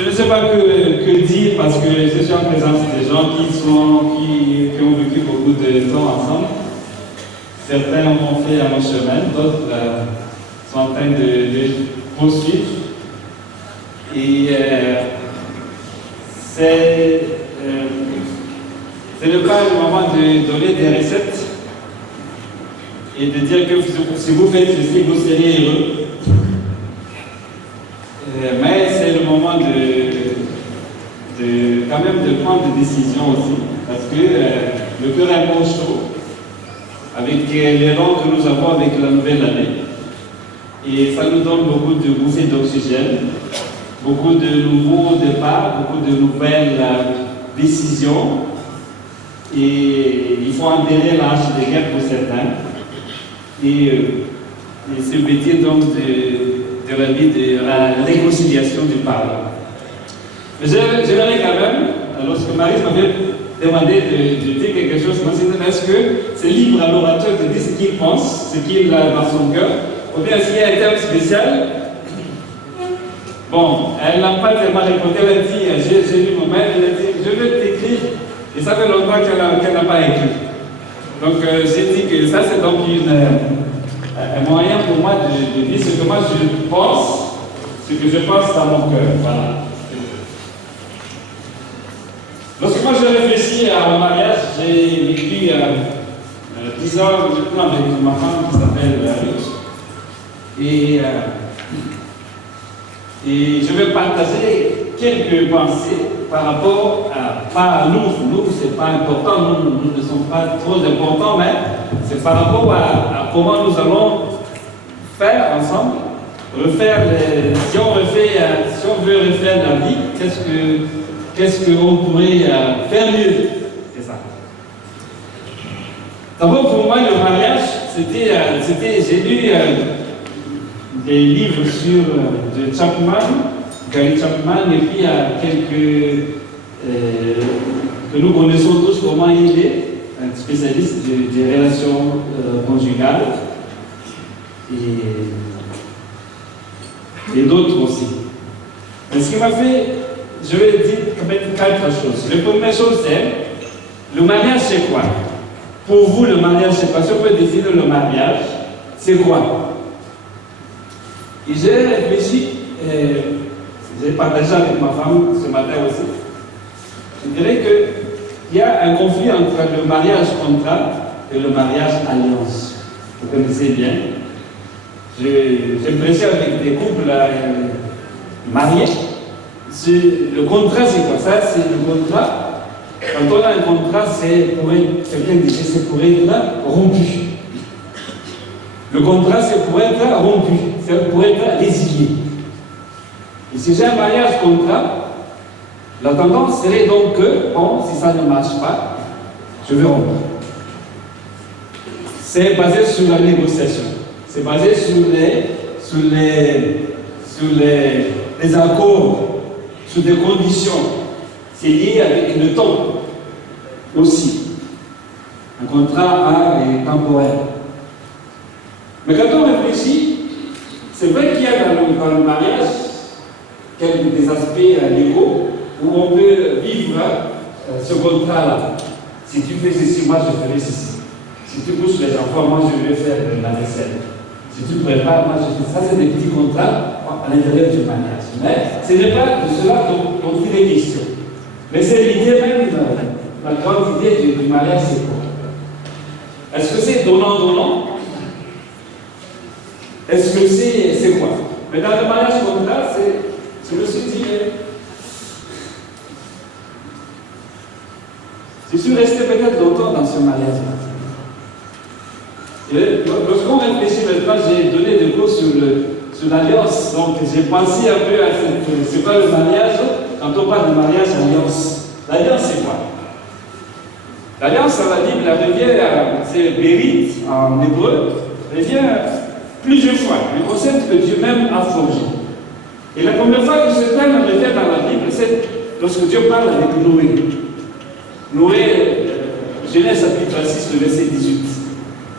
Je ne sais pas que dire parce que je suis en présence des gens qui ont vécu beaucoup de temps ensemble. Certains ont fait un long chemin, d'autres sont en train de poursuivre. Et ce n'est pas le moment de donner des recettes et de dire que si vous faites ceci, vous serez heureux. Mais c'est le moment quand même de prendre des décisions aussi, parce que le cœur est un peu chaud avec les rangs que nous avons avec la nouvelle année. Et ça nous donne beaucoup de bouffées d'oxygène, beaucoup de nouveaux départs, beaucoup de nouvelles décisions. Et il faut enterrer l'âge de guerre pour certains. Et se vêtir donc de la vie de la réconciliation du Parlement. Mais j'aimerais quand même, lorsque Marie m'avait demandé de dire quelque chose, je me suis dit, est-ce que c'est libre à l'orateur de dire ce qu'il pense, ce qu'il a dans son cœur, ou bien s'il y a un terme spécial? Bon, elle n'a pas tellement répondu, elle a dit, j'ai lu mon mail, elle a dit, je vais t'écrire, et ça fait longtemps qu'elle n'a pas écrit. Donc j'ai dit que ça c'est donc un moyen pour moi de dire ce que moi je pense, ce que je pense dans mon cœur. Voilà. Lorsque moi je réfléchis à mon mariage, j'ai vécu 10 ans maintenant avec ma femme qui s'appelle Ruth. Et je vais partager quelques pensées par rapport pas à nous c'est pas important, nous ne sommes pas trop importants, mais c'est par rapport à comment nous allons faire ensemble, si on veut refaire la vie, qu'est-ce qu'on pourrait faire mieux? C'est ça. D'abord pour moi le mariage, j'ai lu des livres de Gary Chapman, et puis il y a quelques que nous connaissons tous comment il est, un spécialiste des relations conjugales, et d'autres aussi. Mais ce qui m'a fait, je vais dire quand même 4 choses. La première chose c'est, le mariage c'est quoi? Pour vous le mariage c'est quoi? Si on peut définir le mariage, c'est quoi? Et j'ai réfléchi, j'ai partagé avec ma femme ce matin aussi. Je dirais qu'il y a un conflit entre le mariage contrat et le mariage alliance. Vous connaissez bien. J'ai prêché avec des couples mariés. Le contrat, c'est quoi? Ça, c'est le contrat. Quand on a un contrat, c'est pour être, quelqu'un disait, c'est pour être rompu. Le contrat, c'est pour être rompu, c'est pour être résilié. Et si j'ai un mariage contrat, la tendance serait donc que, bon, si ça ne marche pas, je vais rompre. C'est basé sur la négociation. C'est basé sur les accords, sur des conditions. C'est lié avec le temps aussi. Un contrat est temporaire. Mais quand on réfléchit, c'est vrai qu'il y a dans le mariage des aspects légaux où on peut vivre ce contrat-là. Si tu fais ceci, moi je ferai ceci. Si tu couches les enfants, moi je vais faire la vaisselle. Si tu prépares, moi je fais ça. C'est des petits contrats à l'intérieur du mariage. Mais ce n'est pas de cela dont il est question. Mais c'est l'idée même, la grande idée du mariage, c'est quoi? Est-ce que c'est donnant-donnant? Est-ce que c'est quoi? Mais dans le mariage contrat, je me suis dit, je suis resté peut-être longtemps dans ce mariage-là. Lorsqu'on réfléchit maintenant, j'ai donné des cours sur l'alliance, donc j'ai pensé un peu à c'est quoi le mariage? Quand on parle de mariage, alliance. L'alliance, c'est quoi? L'alliance, dans la Bible, elle revient, c'est Bérit en hébreu, revient plusieurs fois. Le concept que Dieu même a forgé. Et la première fois que ce terme revient dans la Bible, c'est lorsque Dieu parle avec Noé. Noé, Genèse chapitre 6, le verset 18.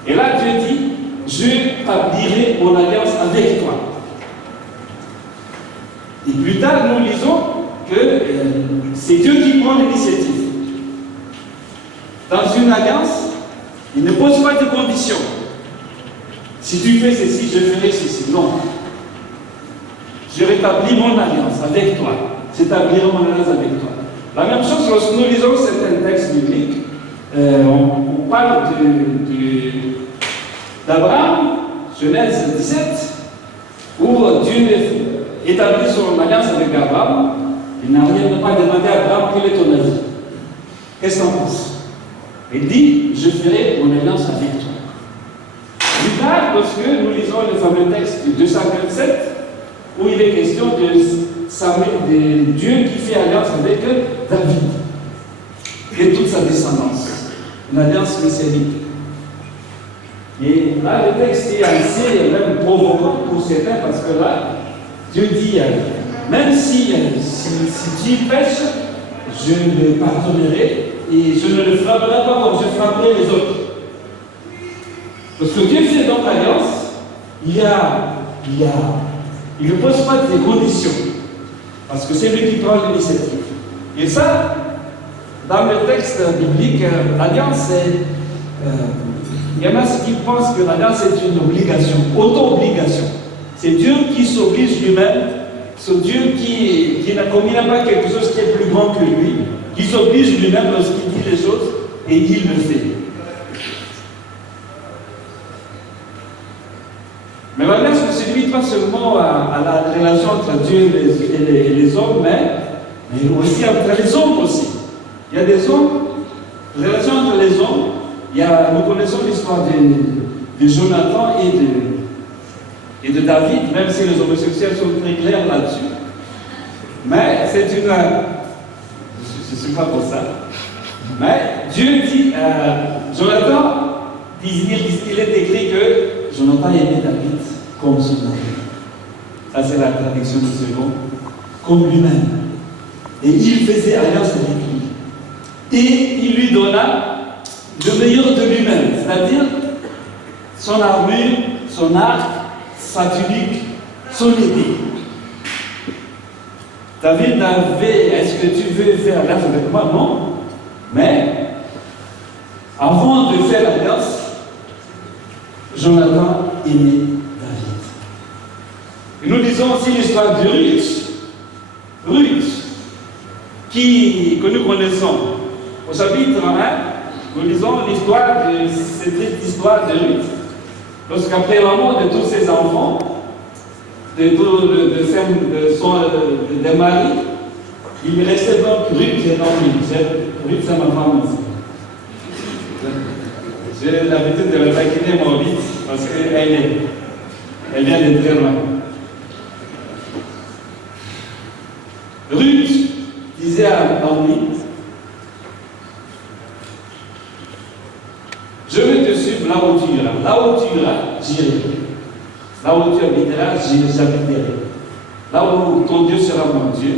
Et là, Dieu dit, je établirai mon alliance avec toi. Et plus tard, nous lisons que c'est Dieu qui prend l'initiative. Dans une alliance, il ne pose pas de conditions. Si tu fais ceci, je ferai ceci. Non. Je rétablis mon alliance avec toi. J'établirai mon alliance avec toi. La même chose lorsque nous lisons certains textes bibliques, on parle d'Abraham, Genèse 17, où Dieu établit son alliance avec Abraham. Il n'a rien pas demandé à Abraham quel est ton avis. Qu'est-ce que tu en penses? Il dit, je ferai mon alliance avec toi. Plus tard, lorsque nous lisons le fameux texte de 227, où il est question de Dieu qui fait alliance avec David et toute sa descendance. Une alliance messianique. Et là, le texte est assez même provocant pour certains parce que là, Dieu dit, même si tu pêches, je le pardonnerai et je ne le frapperai pas comme je frapperai les autres. Parce que Dieu fait donc alliance, il ne pose pas de conditions. Parce que c'est lui qui prend l'initiative. Et ça, dans le texte biblique, l'alliance, il y en a ceux qui pensent que l'alliance est une obligation, auto-obligation. C'est Dieu qui s'oblige lui-même, c'est Dieu qui n'a pas quelque chose qui est plus grand que lui, qui s'oblige lui-même lorsqu'il dit les choses et il le fait. Mais l'alliance ne se limite pas seulement à la relation entre Dieu et les hommes, mais aussi entre les hommes aussi. Il y a des hommes, la relation entre les hommes, nous connaissons l'histoire de Jonathan et de David, même si les homosexuels sont très clairs là-dessus. Mais c'est une... je ne suis pas pour ça. Mais Dieu dit, Jonathan, il est écrit que Jonathan aimait David comme son ami. Ça, c'est la traduction du second. Comme lui-même. Et il faisait alliance avec lui. Et il lui donna le meilleur de lui-même, c'est-à-dire son armure, son arc, sa tunique, son épée. David n'avait, est-ce que tu veux faire alliance avec moi? Non. Mais, avant de faire l'alliance, Jonathan aimait David. Et nous lisons aussi l'histoire de Ruth. Ruth, que nous connaissons. Au chapitre 1, nous lisons cette histoire de Ruth. Lorsqu'après la mort de tous ses enfants, de mari, il restait donc Ruth et Naomi. Ruth, c'est ma femme aussi. J'ai l'habitude de la taquiner mon vite parce qu'elle vient de très loin. Ruth disait à Naomi, je vais te suivre là où tu iras. Là où tu iras, j'irai. Là où tu habiteras, j'habiterai. Là où ton Dieu sera mon Dieu.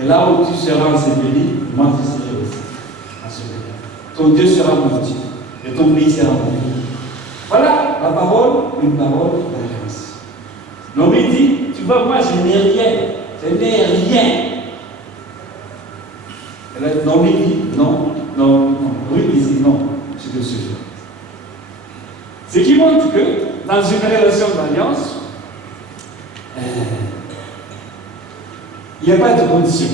Et là où tu seras enseveli, moi je serai aussi enseveli. Ton Dieu sera mon Dieu. Et ton pays sera mon pays. Voilà la parole, une parole d'alliance. Naomi dit, tu vois, moi je n'ai rien. Je n'ai rien. Naomi dit, non. Ruth dit, non, je te suis. Ce qui montre que dans une relation d'alliance, il n'y a pas de condition.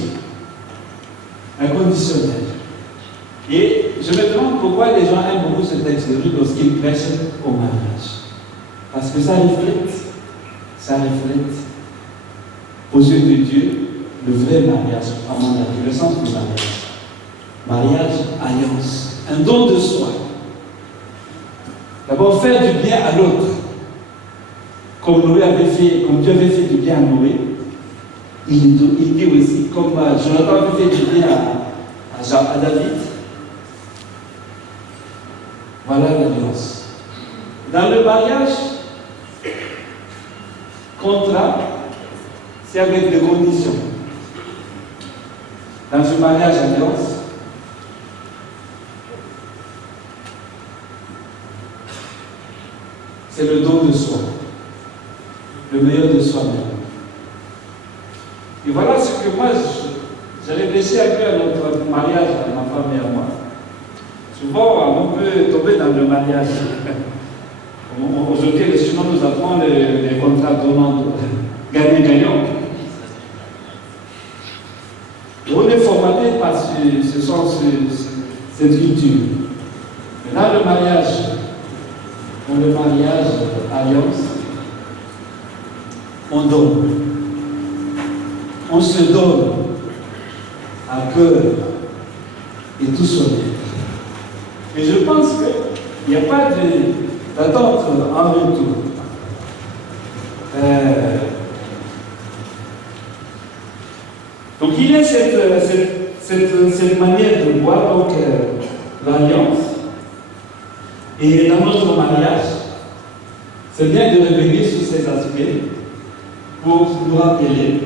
Inconditionnel. Et je me demande pourquoi les gens aiment beaucoup ce texte de Ruth lorsqu'ils prêchent au mariage. Parce que ça reflète, aux yeux de Dieu, le vrai mariage, à mon avis, le sens du mariage. Mariage, alliance, un don de soi. D'abord, faire du bien à l'autre. Comme Dieu avait fait du bien à Noé, il dit aussi, comme Jonathan avait fait du bien à David. Voilà l'alliance. Dans le mariage, contrat, c'est avec des conditions. Dans un mariage alliance, c'est le don de soi, le meilleur de soi-même. Et voilà ce que moi réfléchis un peu à notre mariage, à ma femme et à moi. Souvent, on peut tomber dans le mariage. Aujourd'hui, le chemin nous apprend les contrats donnants, gagnant-gagnant. On est formaté par cette culture. Mais là, le mariage, dans le mariage alliance, on donne. On se donne à cœur et tout son être. Et je pense qu'il n'y a pas d'attente en retour. Donc il y a cette manière de voir l'alliance. Et dans notre mariage, c'est bien de revenir sur ces aspects pour nous rappeler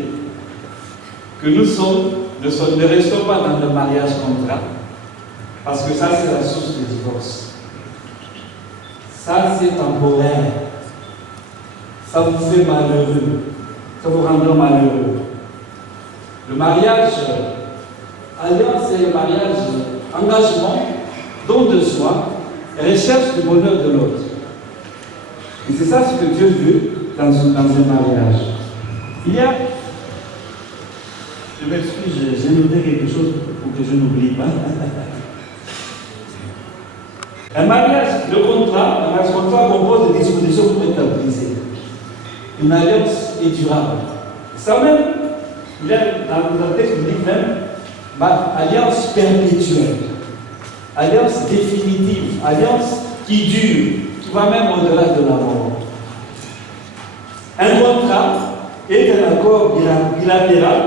que nous ne restons pas dans le mariage contrat, parce que ça c'est la source du divorce. Ça c'est temporaire. Ça vous fait malheureux. Ça vous rendra malheureux. Le mariage, alliance, c'est le mariage, engagement, don de soi, recherche du bonheur de l'autre. Et c'est ça ce que Dieu veut dans un mariage. Il y a, je m'excuse, j'ai noté quelque chose pour que je n'oublie pas. Un mariage, un mariage contrat compose des dispositions pour être brisé. Une alliance est durable. Ça même, il y a dans le texte biblique même, alliance perpétuelle, alliance définitive, alliance qui dure, qui va même au-delà de la mort. Un contrat est un accord bilatéral,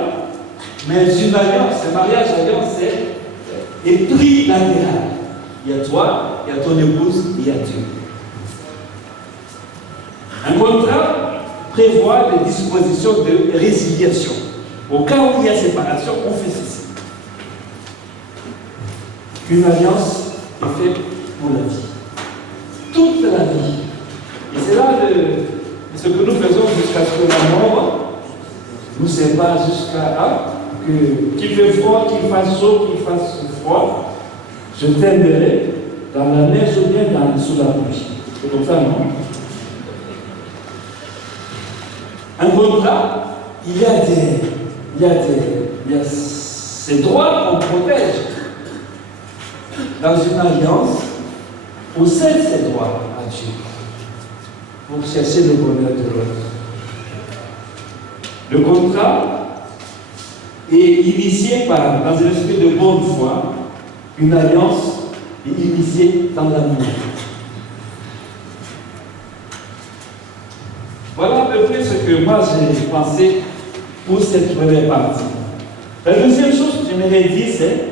mais une alliance, un mariage alliance, est trilatéral. Il y a toi, il y a ton épouse, il y a Dieu. Un contrat prévoit des dispositions de résiliation. Au cas où il y a séparation, on fait ceci. Une alliance est faite pour la vie. Toute la vie. Et c'est là ce que nous faisons jusqu'à ce que la mort nous sépare jusqu'à qu'il fait froid, qu'il fasse chaud, qu'il fasse froid. Je t'aimerai dans la neige ou bien sous la pluie. C'est comme ça, non? Un contrat, il y a ces droits qu'on protège. Dans une alliance, on cède ses droits à Dieu pour chercher le bonheur de l'autre. Le contrat est initié dans un esprit de bonne foi. Une alliance est initiée dans l'amour. Voilà à peu près ce que moi j'ai pensé pour cette première partie. La deuxième chose que j'aimerais dire, c'est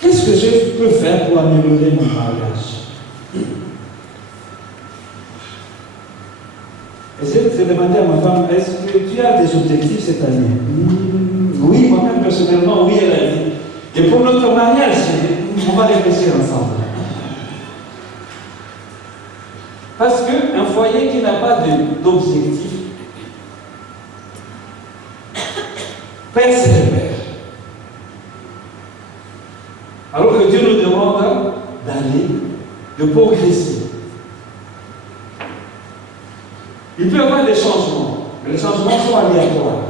qu'est-ce que je peux faire pour améliorer mon mariage? Et j'ai demandé à ma femme, est-ce que tu as des objectifs cette année? Oui, moi-même personnellement, oui, elle a dit. Et pour notre mariage, on va réfléchir ensemble. Parce qu'un foyer qui n'a pas d'objectif persévère. Alors que Dieu nous demande d'aller, de progresser. Il peut y avoir des changements, mais les changements sont aléatoires.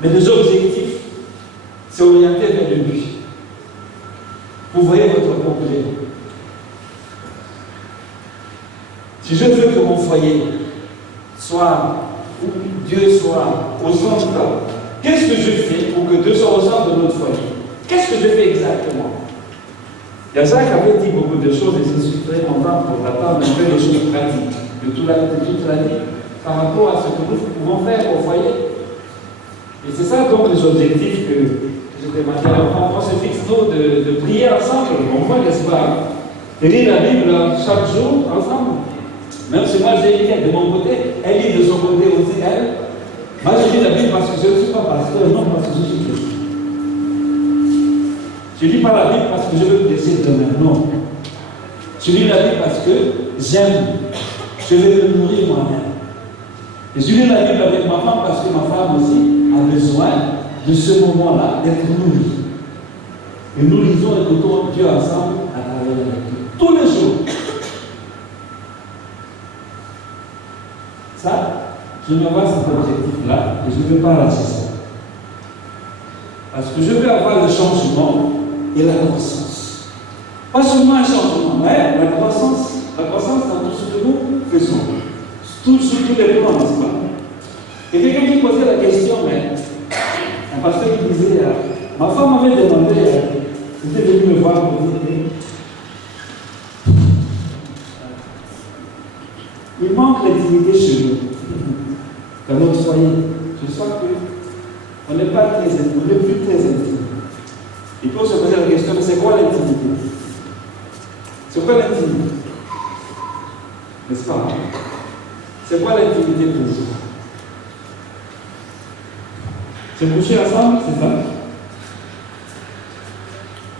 Mais les objectifs, c'est orienté vers le but. Vous voyez votre progrès. Si je veux que mon foyer soit, où Dieu soit au centre, qu'est-ce que je fais pour que Dieu soit au centre de notre foyer? Qu'est-ce que je fais exactement? Il y a Jacques qui avait dit beaucoup de choses et je suis très content pour attendre un peu les choses pratiques de toute la vie par rapport à ce que nous pouvons faire au foyer. Et c'est ça donc les objectifs que je demandais à l'enfant. On se fixe nous de prier ensemble, on voit, n'est-ce pas? De lire la Bible chaque jour ensemble. Même si moi j'ai lu de mon côté, elle lit de son côté aussi, elle. Moi je lis la Bible parce que je ne suis pas pasteur, non parce que je suis chrétien. Je ne lis pas la Bible parce que je veux plaisir demain, non. Je lis la Bible parce que j'aime. Je veux me nourrir moi-même. Et je lis la Bible avec ma femme parce que ma femme aussi a besoin de ce moment-là d'être nourrie. Et nous lisons et écoutons Dieu ensemble à travers la lecture. Tous les jours. Ça, je me vois cet objectif-là et je ne veux pas lâcher ça. Parce que je veux avoir le changement et la croissance. Pas seulement un changement, mais la croissance dans tout ce que nous faisons. Sur tous les plans, n'est-ce pas? Et quelqu'un qui posait la question, mais un pasteur qui disait, ma femme m'avait demandé, était venue me voir pour dire, il manque l'intimité chez nous, dans notre foyer. Je sens qu'on n'est pas très intime, on n'est plus très intime. Il faut se poser la question, mais c'est quoi l'intimité? C'est quoi l'intimité? N'est-ce pas? C'est quoi l'intimité pour vous? C'est coucher ensemble, c'est ça?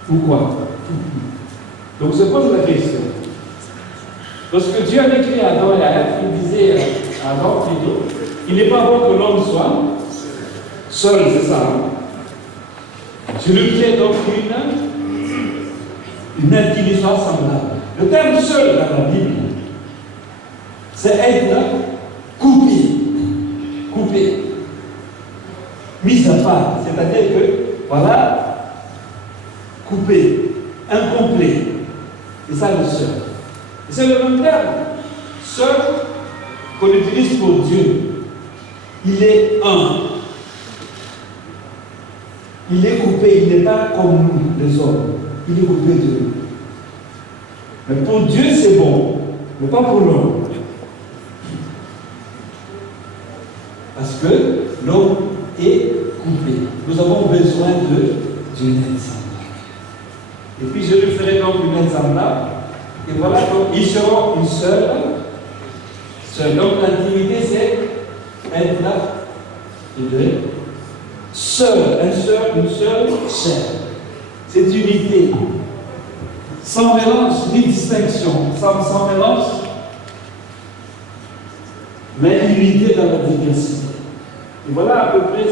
Pourquoi? Donc se pose la question. Lorsque Dieu avait créé Adam et Ève, il disait à Adam plutôt, il n'est pas bon que l'homme soit seul, c'est ça. Je lui crée donc une intimité semblable. Le terme seul dans la Bible, c'est être coupé, mis à part. C'est-à-dire que, voilà, coupé, incomplet. C'est ça le seul. Et c'est le même terme. Seul qu'on utilise pour Dieu. Il est un. Il est coupé, il n'est pas comme nous, les hommes. Il est coupé de nous. Mais pour Dieu, c'est bon, mais pas pour l'homme. Parce que l'homme est coupé. Nous avons besoin d'une aide semblable. Et puis je lui ferai donc une aide semblable. Et voilà, donc ils seront une seule. Donc l'intimité, c'est être là et deux. Seul, une seule chair. C'est unité. Sans mélange ni distinction. Sans mélange, mais unité dans la diversité. Et voilà à peu près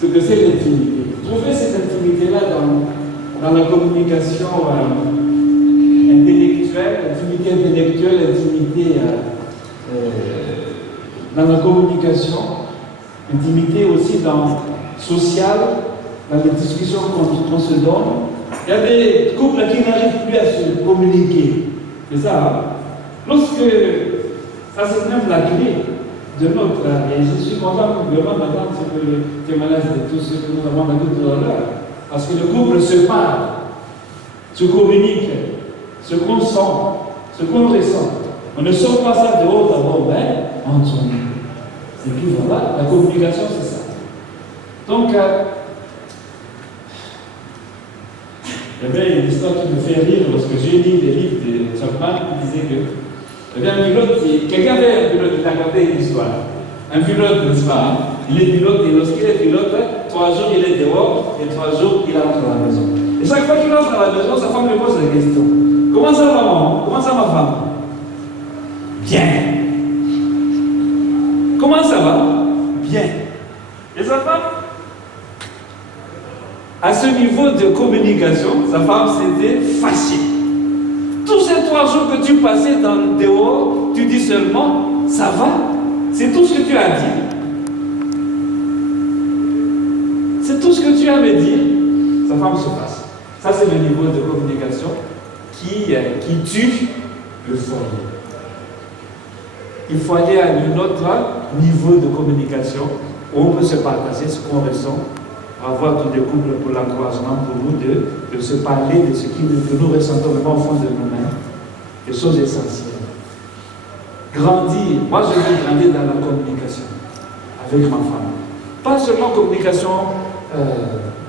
ce que c'est l'intimité. Trouvez cette intimité-là dans la communication intellectuelle, intimité dans la communication, intimité aussi sociale, dans les discussions qu'on se donne. Il y a des couples qui n'arrivent plus à se communiquer. C'est ça, hein? Lorsque ça c'est même la clé de notre. Et je suis content vraiment d'entendre ce que le témoignage de tout ce que nous avons entendu tout à l'heure. Parce que le couple se parle, se communique, se consent, se ressent. On ne sort pas ça de haut d'abord, mais entre nous. Et puis voilà, la communication c'est ça. Donc, il y avait une histoire qui me fait rire lorsque j'ai lu des livres de Chapman qui disait que il y avait un pilote, quelqu'un avait un pilote qui racontait une histoire. Un pilote, n'est-ce pas? Hein? Il est pilote et lorsqu'il est pilote, 3 jours il est dehors et 3 jours il entre à la maison. Et chaque fois qu'il entre à la maison, sa femme lui pose la question. Comment ça maman? Comment ça ma femme? Bien. Comment ça va? Bien. Et sa femme? À ce niveau de communication, sa femme s'était fâchée. Tous ces 3 jours que tu passais dehors, tu dis seulement, ça va? C'est tout ce que tu as dit. C'est tout ce que tu as me dit. Sa femme se fâche. Ça, c'est le niveau de communication qui tue le foyer. Il faut aller à un autre niveau de communication où on peut se partager ce qu'on ressent, avoir tous des couples pour l'encouragement, pour nous de se parler de ce que nous ressentons vraiment au fond de nous-mêmes, des choses essentielles. Grandir, moi je veux grandir dans la communication avec ma femme. Pas seulement communication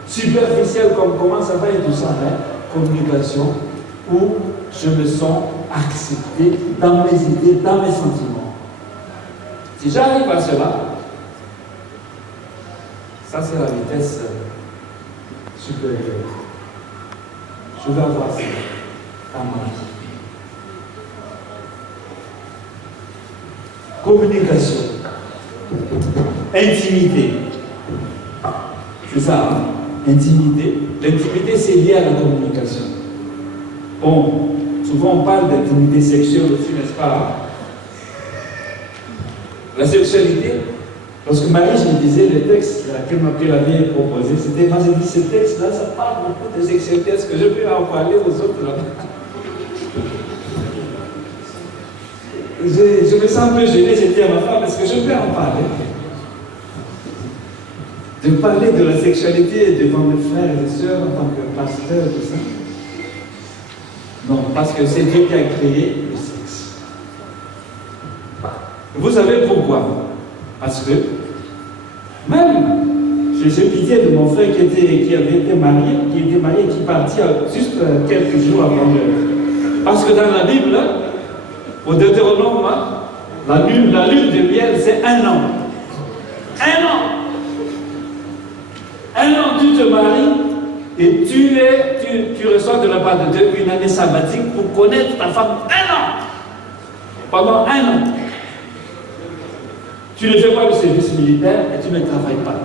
superficielle comme comment ça va et tout ça, mais communication où je me sens accepté dans mes idées, dans mes sentiments. Si j'arrive à cela, ça c'est la vitesse supérieure. Je vais avoir ça dans ma vie. Communication. intimité. C'est ça, hein? Intimité. L'intimité, c'est lié à la communication. Bon, souvent on parle d'intimité sexuelle aussi, n'est-ce pas? La sexualité, lorsque Marie, je me disais le texte qu'elle avait proposé, c'était, moi j'ai dit, ce texte-là, ça parle beaucoup de sexualité. Est-ce que je peux en parler aux autres là-bas? Je me sens un peu gêné, j'ai dit à ma femme, est-ce que je peux en parler? De parler de la sexualité devant mes frères et sœurs en tant que pasteur, tout ça. Non, parce que c'est Dieu qui a créé le sexe. Vous savez pourquoi? Parce que même, j'ai pitié de mon frère qui avait été marié, qui partit juste quelques jours avant l'heure. Parce que dans la Bible, au Deutéronome, la lune de miel, c'est 1 an. 1 an! 1 an, tu te maries et tu reçois de la part de Dieu une année sabbatique pour connaître ta femme 1 an. Pendant 1 an. Tu ne fais pas le service militaire et tu ne travailles pas.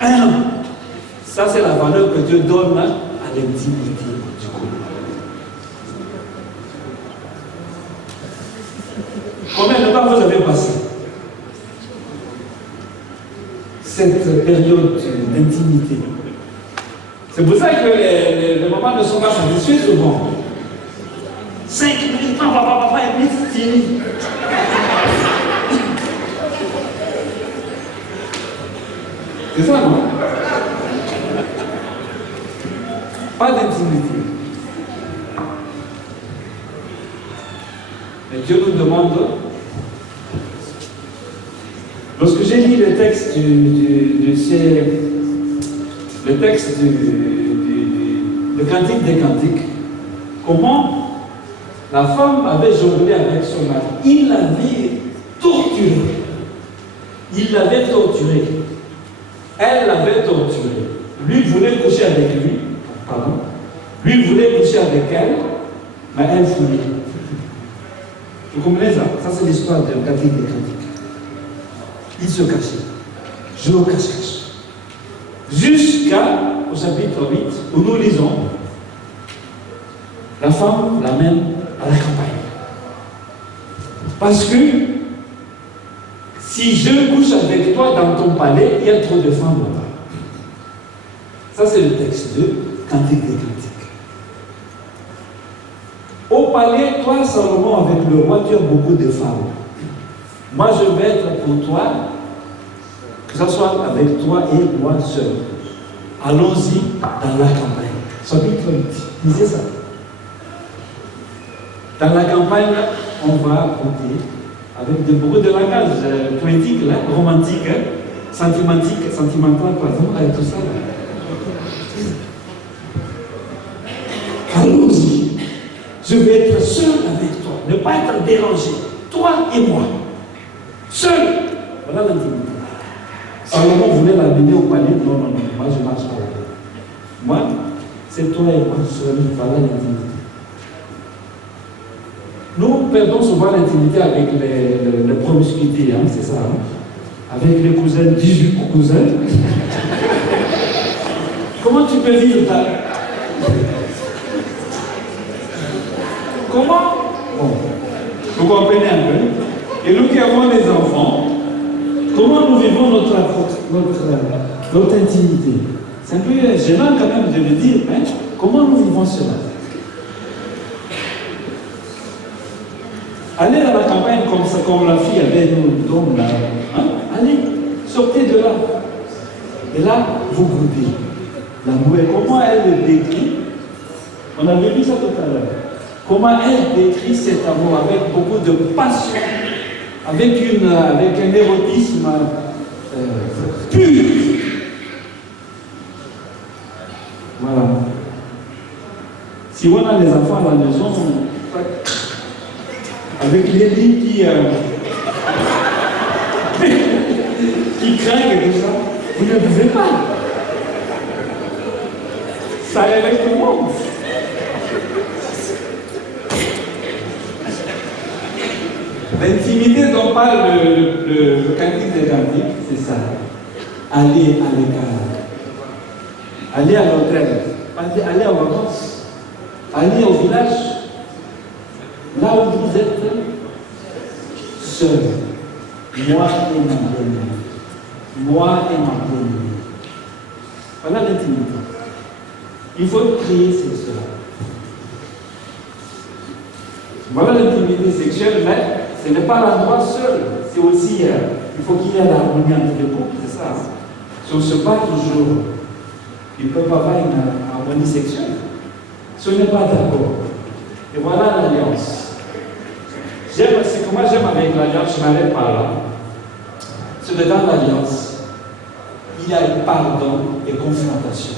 1 an. Ça, c'est la valeur que Dieu donne à l'intimité du couple. Combien de temps vous avez passé cette période d'intimité? C'est pour ça que les mamans ne sont pas satisfaits souvent. 5 minutes, papa, et puis fini. C'est ça, non? Pas d'intimité. Mais Dieu nous demande, lorsque j'ai lu le texte de Cantique des Cantiques, comment la femme avait jonglé avec son mari. Il l'avait torturé. Il l'avait torturé. Elle l'avait torturé. Lui voulait coucher avec lui. Pardon. Lui voulait coucher avec elle, mais elle fouillait. Vous comprenez ça? Ça, c'est l'histoire de Cantique des Cantiques. Il se cachait. Je le cache. Jusqu'au chapitre 8, où nous lisons, la femme l'amène à la campagne. Parce que si je couche avec toi dans ton palais, il y a trop de femmes là-bas. Ça, c'est le texte de Cantique des Cantiques. Au palais, toi, Salomon, avec le roi, tu as beaucoup de femmes. Moi, je vais être pour toi, que ce soit avec toi et moi seul. Allons-y dans la campagne. Chapitre 8. Lisez ça. Dans la campagne, on va goûter avec beaucoup de langage poétique, là, romantique, sentimental, pardon, avec tout ça. Allons-y. Je vais être seul avec toi, ne pas être dérangé. Toi et moi. Seul. Voilà l'intimité. Salomon voulait l'amener au palais. Non, moi je marche pas. Moi, c'est toi et moi seul. Voilà l'intimité. Nous perdons souvent l'intimité avec les promiscuités, hein, c'est ça. Hein? Avec les cousins, 18 cousins. Comment tu peux vivre ça? Comment? Bon, vous comprenez un peu. Et nous qui avons des enfants, comment nous vivons notre intimité? C'est un peu gênant quand même de le dire, mais comment nous vivons cela? Allez dans la campagne comme la fille avait nous donne là. Hein? Allez, sortez de là. Et là, vous goûtez l'amour. Et comment elle le décrit? On avait vu ça tout à l'heure. Comment elle décrit cet amour avec beaucoup de passion, avec un érotisme pur. Voilà. Si on a des enfants à la maison, avec les lits qui craquent et tout ça, vous ne pouvez pas. Ça réveille tout le monde. Mais L'intimité dont parle le cantique des cantiques, c'est ça. Aller à l'écart. Aller à l'hôtel. Aller en vacances. Aller au village. Là où vous êtes seul. Moi et ma bien-aimée. Moi et ma bien-aimée. Voilà l'intimité. Il faut créer cela. Voilà l'intimité sexuelle, mais ce n'est pas l'endroit seul. C'est aussi, il faut qu'il y ait l'harmonie entre les couples, c'est ça. Si on se bat toujours, il ne peut pas avoir une harmonie sexuelle. Si on n'est pas d'accord. Et voilà l'alliance. C'est que moi j'aime avec l'alliance, je m'arrête par là. C'est que dans l'alliance, il y a pardon et confrontation.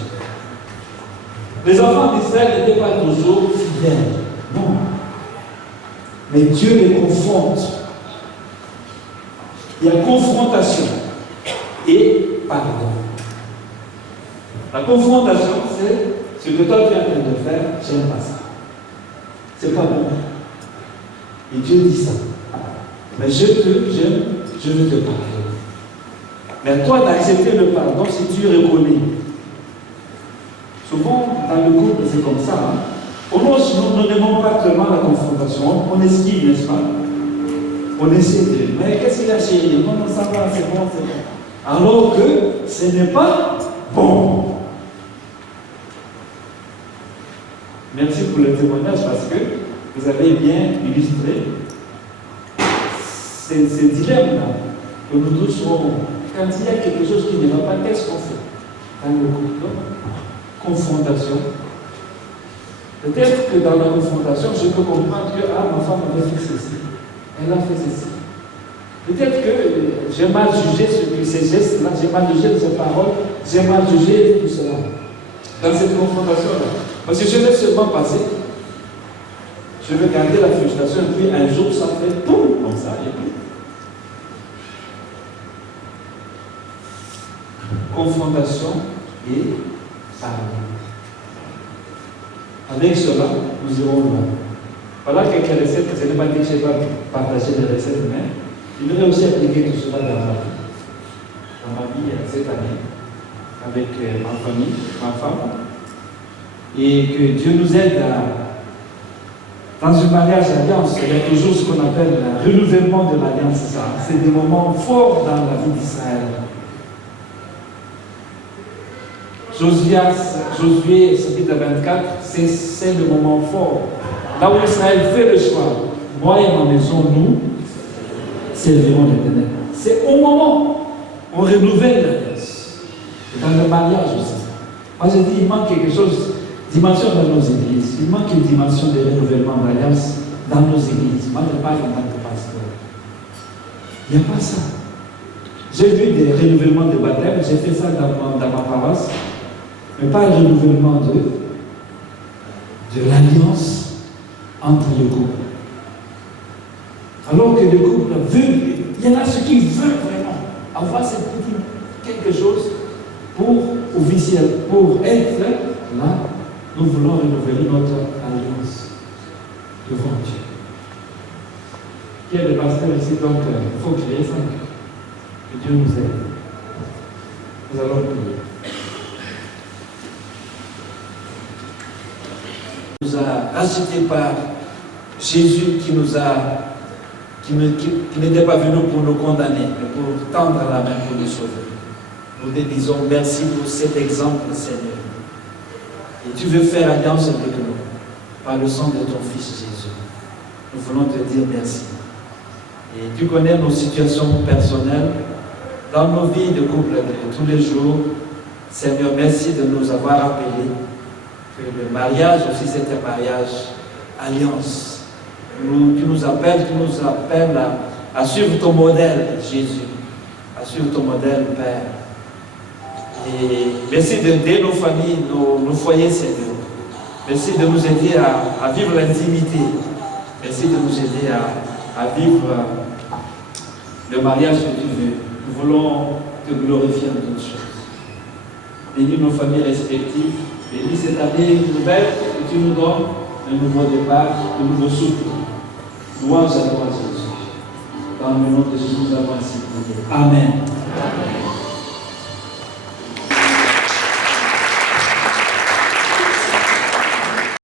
Les enfants d'Israël n'étaient pas toujours fidèles. Non. Mais Dieu les confronte. Il y a confrontation et pardon. La confrontation, c'est ce que toi tu es en train de faire, j'aime pas ça. C'est pas bon. Et Dieu dit ça. Mais je veux te pardonner. Mais toi d'accepter le pardon si tu reconnais. Souvent, dans le couple, c'est comme ça. Hein? Nous n'aimons pas tellement la confrontation. On esquive, n'est-ce pas? On essaie de. Mais qu'est-ce qu'il y a chérie? Non, ça va, c'est bon, c'est bon. Alors que ce n'est pas bon. Merci pour le témoignage parce que vous avez bien illustré ces dilemmes-là que nous tous serons. Quand il y a quelque chose qui ne va pas, qu'est-ce qu'on fait? Dans le couple, confrontation. Peut-être que dans la confrontation, je peux comprendre que ma femme avait fait ceci, elle a fait ceci. Peut-être que j'ai mal jugé ces gestes-là, j'ai mal jugé ces paroles, j'ai mal jugé tout cela. Dans cette confrontation-là. Parce que je vais seulement passer, je vais garder la frustration, et puis un jour ça fait boum, comme ça, et puis. Confrontation et pardon. Avec cela, nous irons loin. Voilà quelques recettes, ce n'est pas dit que je n'ai pas partagé des recettes, mais je voudrais aussi appliquer tout cela dans ma vie cette année, avec ma famille, ma femme, et que Dieu nous aide dans un mariage alliance, il y a toujours ce qu'on appelle le renouvellement de l'alliance. C'est des moments forts dans la vie d'Israël. Josué, chapitre 24, c'est le moment fort. Là où Israël fait le choix, moi et ma maison, nous servirons l'Éternel. C'est au moment où on renouvelle l'alliance. Dans le mariage aussi. Moi je dis, il manque quelque chose, dimension dans nos églises. Il manque une dimension de renouvellement d'alliance dans nos églises. Moi je parle en tant que pasteur. Il n'y a pas ça. J'ai vu des renouvellements de baptême, j'ai fait ça dans ma paroisse. Mais pas le renouvellement de l'alliance entre les couples. Alors que le couple veut, il y en a ceux qui veulent vraiment avoir cette petite quelque chose pour officiel, pour être là, nous voulons renouveler notre alliance devant Dieu. Il y a des pasteurs ici, donc il faut créer ça. Que Dieu nous aide. Nous allons prier. Nous a racheté par Jésus qui n'était pas venu pour nous condamner, mais pour tendre la main pour nous sauver. Nous te disons merci pour cet exemple, Seigneur. Et tu veux faire alliance avec nous par le sang de ton Fils Jésus. Nous voulons te dire merci. Et tu connais nos situations personnelles, dans nos vies de couple de tous les jours. Seigneur, merci de nous avoir appelés. Que le mariage aussi, c'est un mariage alliance. Tu nous appelles à suivre ton modèle, Jésus. À suivre ton modèle, Père. Et merci d'aider nos familles, nos foyers, Seigneur. Merci de nous aider à vivre l'intimité. Merci de nous aider à vivre le mariage que tu veux. Nous voulons te glorifier en toutes choses. Bénis nos familles respectives. Bénis cette année nouvelle que tu nous donnes, un nouveau départ, un nouveau souffle. Louange à toi, Jésus. Dans le nom de Jésus, nous avons ainsi prié. Amen.